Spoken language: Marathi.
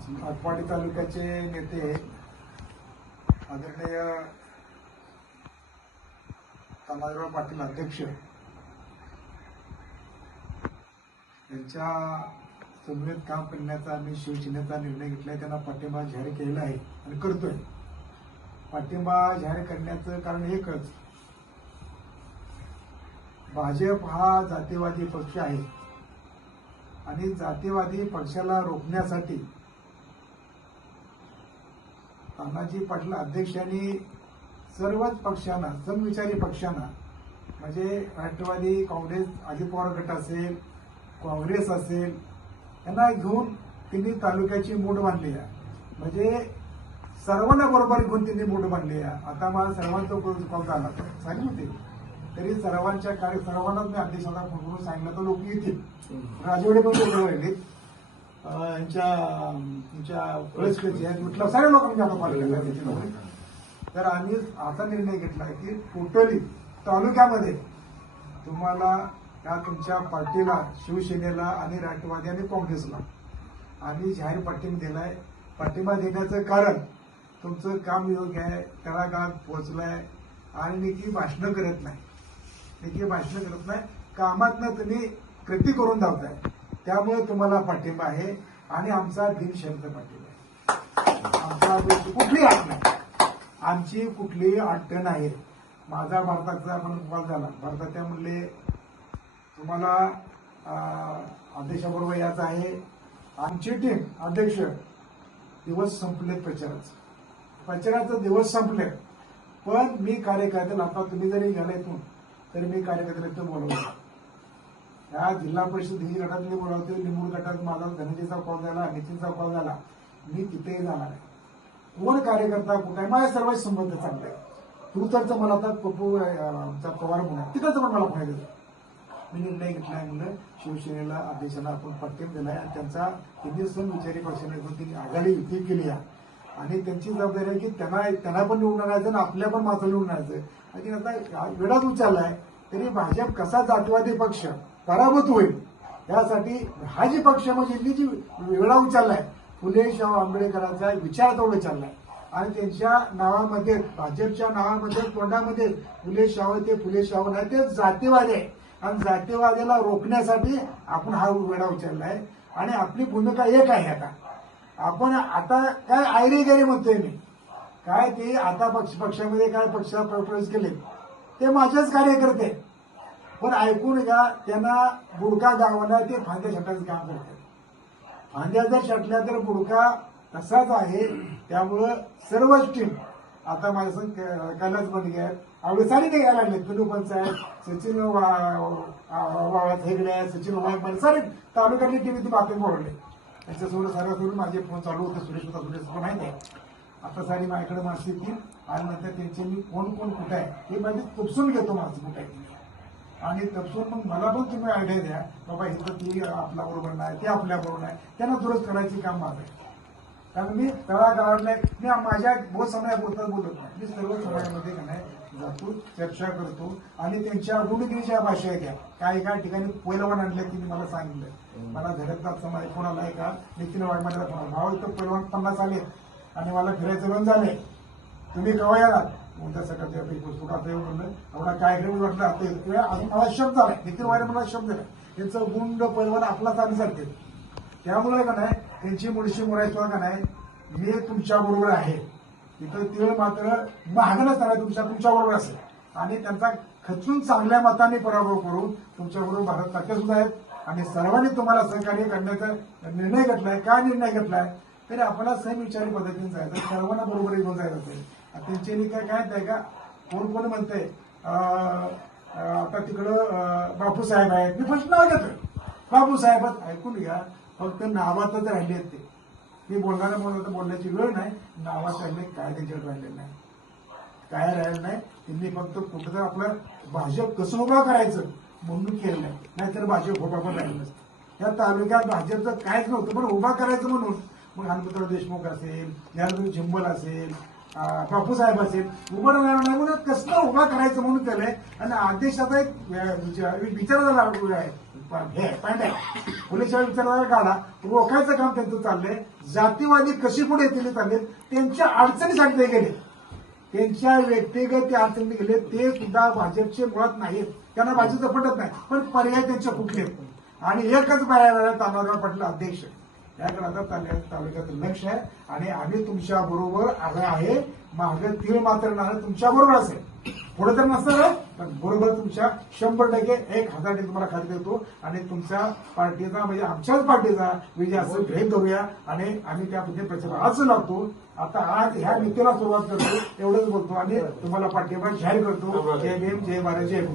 आटपाडी तालुक्याचे नेते आदरणीय तानाजीराव पाटील अध्यक्ष यांच्या समवेत काम करण्याचा आणि शिवसेनेचा निर्णय घेतलाय. त्यांना पाठिंबा जाहीर केलेला आहे आणि करतोय. पाठिंबा जाहीर करण्याचं कारण एकच, भाजप हा जातीवादी पक्ष आहे आणि जातीवादी पक्षाला रोखण्यासाठी तानाजी पाटील अध्यक्षांनी सर्वच पक्षांना, समविचारी पक्षांना म्हणजे राष्ट्रवादी काँग्रेस, अजित पवार गट असेल, काँग्रेस असेल, यांना घेऊन त्यांनी तालुक्याची मूठ बांधली आहे. म्हणजे सर्वांना बरोबर घेऊन त्यांनी मूठ बांधली आहे. आता मला सर्वांचा कॉल झाला सांगितले तरी सर्वांनाच मी अध्यक्षांना फोन करून सांगितलं तर लोक येतील. राजवाडे पण लोक राहिले तुमच्या म्हटलं साऱ्या लोकांनी आता कॉल केला. तर आम्ही असा निर्णय घेतला की टोटली तालुक्यामध्ये तुम्हाला या तुमच्या पार्टीला, शिवसेनेला आणि राष्ट्रवादी आणि काँग्रेसला आम्ही जाहीर पाठिंबा दिलाय. पाठिंबा देण्याचं कारण तुमचं काम योग्य आहे, तळागाळात पोहोचलाय आणि नेकी भाषणं करत नाही, कामातनं तुम्ही कृती करून धावताय, त्यामुळे तुम्हाला पाठिंबा आहे. आणि आमचा बिनशर्त पाठिंबा आहे. आमचा कुठलीही अट नाही, आमची कुठलीही अट नाही. माझा भारताचा आपण कॉल झाला, भारताच्या म्हणले तुम्हाला अध्यक्षाबरोबर यायचं आहे. आमची टीम अध्यक्ष दिवस संपले, प्रचाराचे दिवस संपले, पण मी कार्यकर्त्याला, आता तुम्ही जरी गेला इथून तरी मी कार्यकर्त्याला इथं बोलवतो. या जिल्हा परिषद ही गटातले बोलावते, लिंबूड गटात माझा धनंजयचा कॉल झाला, नितीनचा कॉल झाला, मी तिथेही जाणार आहे. कोण कार्यकर्ता कुठे आहे, माझ्या सर्व संबंध चांगले आहे. तू तर मला आता पप्पूचा पवार म्हणून तिकडचं पण मला फोन देतो. मी निर्णय घेतलाय म्हणलं शिवसेनेला अध्यक्षांना आपण पाठिंबा दिलाय आणि त्यांचा त्यांनी समविचारी पक्षाने त्यांनी आघाडी युती केली आहे आणि त्यांची जबाबदारी आहे की त्यांना पण निवडून आणायचं आणि आपल्या पण मात्र निवडून आणायचं. आणि आता वेळाच उचललाय तरी भाजप कसा जातीवादी पक्ष पराभूत होईल यासाठी हा जी पक्ष म्हणजे यांनी जी वेळा उचललाय, फुले शाहू आंबेडकरांचा विचार तेवढं चाललाय आणि त्यांच्या नावामध्ये, भाजपच्या नावामध्ये, तोंडामध्ये फुले शाहू, ते फुले शाहू नाही, ते जातीवादी आहे आणि जातीवादाला रोखण्यासाठी आपण हा वेळा उचललाय. आणि आपली भूमिका एक आहे. आता काय आयरेगैरे म्हणतोय मी, काय ते आता पक्षामध्ये काय पक्षात प्रवेश केले ते माझेच कार्यकर्ते, पण ऐकून घ्या, त्यांना बुडका गावाला ते फांद्या छटायचं काम करतात. फांद्या जर छटल्या तर बुडका तसाच आहे. त्यामुळं सर्वच टीम आता माझ्या संग कैलास बंडगे आहेत, आवडे सारे ते घ्यायला लागले. पिलू पंचायत, सचिन हेगडे, सचिन वाघ, सारे तालुक्यातली टीम इथे बातमी बोलवले. त्यांच्यासोबत साऱ्या सोडून माझे फोन चालू होते. सुरेश पण माहिती आहे. आता सारी माझ्याकडे माणसं येतील आणि नंतर त्यांचे मी कोण कुठे आहे हे म्हणजे तपसून घेतो, माणसं कुठे आहे आणि तपसून मग मला पण तुम्ही आयडिया द्या बाबा इथं ती आपल्या बरोबर नाही, ते आपल्या बरोबर नाही, त्यांना दुरुस्त करायची काम माझं आहे. कारण मी तळागाळातल्या मी माझ्या बहुत समाजापुरतं बोलत नाही, मी सर्व समाजामध्ये का नाही जातो, चर्चा करतो आणि त्यांच्या गुणगिरीच्या भाषा घ्या. काय ठिकाणी पैलवान आणले तिने मला सांगितलं, मला धडकतात समाज कोणाला आहे का, नितीन वाघमारेला भाव इथं पैलवान 50 आले आणि मला फिरायचं बंद झालंय, तुम्ही केव्हा यालात कोणत्या सकाळच्या पुस्तकात येऊन म्हणलं एवढा कार्यक्रम वाटला. अजून मला शब्द झालाय, नितीन वाघ मला शब्द झाला, त्यांचं गुंड पैलवान आपला चालू चालते. त्यामुळे का नाही त्यांची मुळशी मोरायचं का नाही, मी तुमच्या बरोबर आहे. तिथं ते मात्र महागणच नाही, तुमच्या बरोबर असेल आणि त्यांचा खचून चांगल्या मताने पराभव करून तुमच्या बरोबर भारत ताकद सुद्धा आहेत आणि सर्वांनी तुम्हाला सहकार्य करण्याचा निर्णय घेतलाय. काय निर्णय घेतलाय तरी आपल्याला समविचारी पद्धतीने जायचं, सर्वांना बरोबर घेऊन जायचं असेल. त्यांचे काय आहे का, कोण म्हणतंय आता तिकडं बापूसाहेब आहेत, मी फक्त नाव घेतोय बापूसाहेबच. ऐकून घ्या, फक्त नावातच राहिले आहेत ते. मी बोलण्याची वेळ नाही, नावात राहिले, काय त्यांच्याकडे राहिलेलं नाही, काय राहिलं नाही. त्यांनी फक्त कुठं तर आपलं भाजप कसं उभा करायचं म्हणून केलं नाही, नाहीतर भाजप उभा पण राहिलं नसतं. या तालुक्यात भाजपचं काहीच नव्हतं, पण उभा करायचं म्हणून मग हनुमंतराव देशमुख असेल, ज्ञानदेव झिंबल असेल, बापू साहेब असेल उभं राहणार नाही म्हणून कसं उभा करायचं म्हणून केलंय. आणि अध्यक्षाचा एक विचारायला हे पॉईंट आहे, पोलिसांच्या विचारायला काढा रोखायचं काम त्यांचं चाललंय. जातीवादी कशी पुढे येतील चालले, त्यांच्या अडचणीसाठी ते गेले, त्यांच्या व्यक्तिगत अडचणी गेले, ते सुद्धा भाजपचे मुळात नाहीत, त्यांना भाजपचं पटत नाही, पण पर्याय त्यांच्या कुठले. आणि एकच पर्याय तानाजीराव पाटील अध्यक्ष याकडे आता तालुक्याचं लक्ष आहे. आणि आम्ही तुमच्या बरोबर आहे, मागे तीळ मात्र नाही तुमच्या बरोबर असेल, पुढे तर नसणार पण बरोबर तुमच्या 100% 1000% तुम्हाला खात्री देतो. आणि तुमच्या पार्टीचा म्हणजे आमच्याच पार्टीचा विजय असं गृहीत धरूया आणि आम्ही त्या पद्धतीने प्रचार आज लागतो. आता आज ह्या नीतीला सुरुवात करतो, एवढंच बोलतो आणि तुम्हाला पाठिंबा जाहीर करतो. जय भीम, जय भारत, जय